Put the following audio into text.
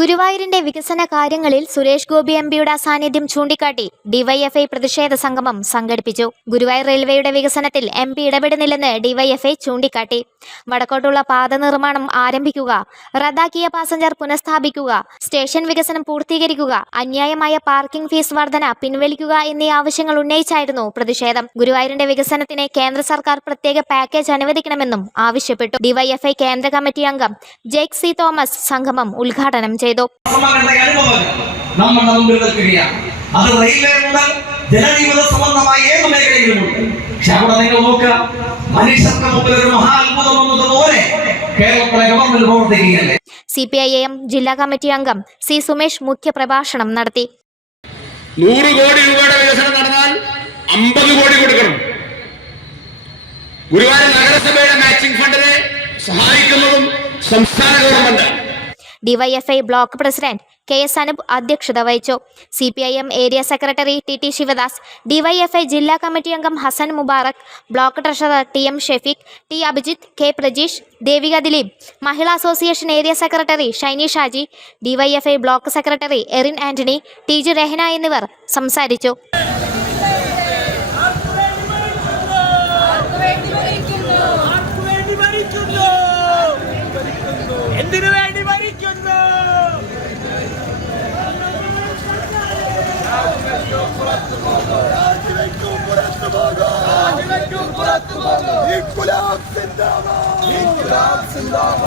ഗുരുവായൂരിന്റെ വികസന കാര്യങ്ങളിൽ സുരേഷ് ഗോപി എംപിയുടെ സാന്നിധ്യം ചൂണ്ടിക്കാട്ടി ഡിവൈഎഫ്ഐ പ്രതിഷേധ സംഗമം സംഘടിപ്പിച്ചു. ഗുരുവായൂർ റെയിൽവേയുടെ വികസനത്തിൽ എംപി ഇടപെടുന്നില്ലെന്ന് ഡിവൈഎഫ്ഐ ചൂണ്ടിക്കാട്ടി. വടക്കോട്ടുള്ള പാത നിർമ്മാണം ആരംഭിക്കുക, റദ്ദാക്കിയ പാസഞ്ചർ പുനഃസ്ഥാപിക്കുക, സ്റ്റേഷൻ വികസനം പൂർത്തീകരിക്കുക, അന്യായമായ പാർക്കിംഗ് ഫീസ് വർധന പിൻവലിക്കുക എന്നീ ആവശ്യങ്ങൾ ഉന്നയിച്ചായിരുന്നു പ്രതിഷേധം. ഗുരുവായൂരിന്റെ വികസനത്തിന് കേന്ദ്ര സർക്കാർ പ്രത്യേക പാക്കേജ് അനുവദിക്കണമെന്നും ആവശ്യപ്പെട്ടു. ഡിവൈഎഫ്ഐ കേന്ദ്ര കമ്മിറ്റി അംഗം ജേക്ക് സി തോമസ് സംഗമം ഉദ്ഘാടനം ചെയ്തു. അത് റെയിൽവേ മുതൽ ജനജീവിത സംബന്ധമായ ഏത് മേഖലയിലുമുണ്ട്. പക്ഷെ അവിടെ നിങ്ങൾ നോക്കുക, മനുഷ്യർക്ക് മുമ്പിൽ ഒരു മഹാ അത്ഭുതം വന്നതുപോലെ കേരളത്തിലെ ഗവൺമെന്റ് പ്രവർത്തിക്കുകയല്ലേ. CPIM ജില്ലാ കമ്മിറ്റി അംഗം സി സുമേഷ് മുഖ്യപ്രഭാഷണം നടത്തി. 100 കോടി രൂപയുടെ വികസനം നടന്നാൽ 50 കോടി കൊടുക്കണം. ഗുരുവായൂർ നഗരസഭയുടെ മാച്ചിംഗ് ഫണ്ടിനെ സഹായിക്കുന്നതും സംസ്ഥാന government. DYFI block president KS Anoop അധ്യക്ഷത വഹിച്ചു. CPIM area secretary TT Sivadas, DYFI ജില്ലാ കമ്മിറ്റി അംഗം Hasan Mubarak, block treasurer TM Shefeeq, T Abhijith, K Prajeesh, Devika Dileep, Mahila association area secretary Shiny Shaji, DYFI block secretary Erin Antony, TG Rahana എന്നിവർ സംസാരിച്ചു. ഇൻകുലാബ് സിന്ദാബാദ്.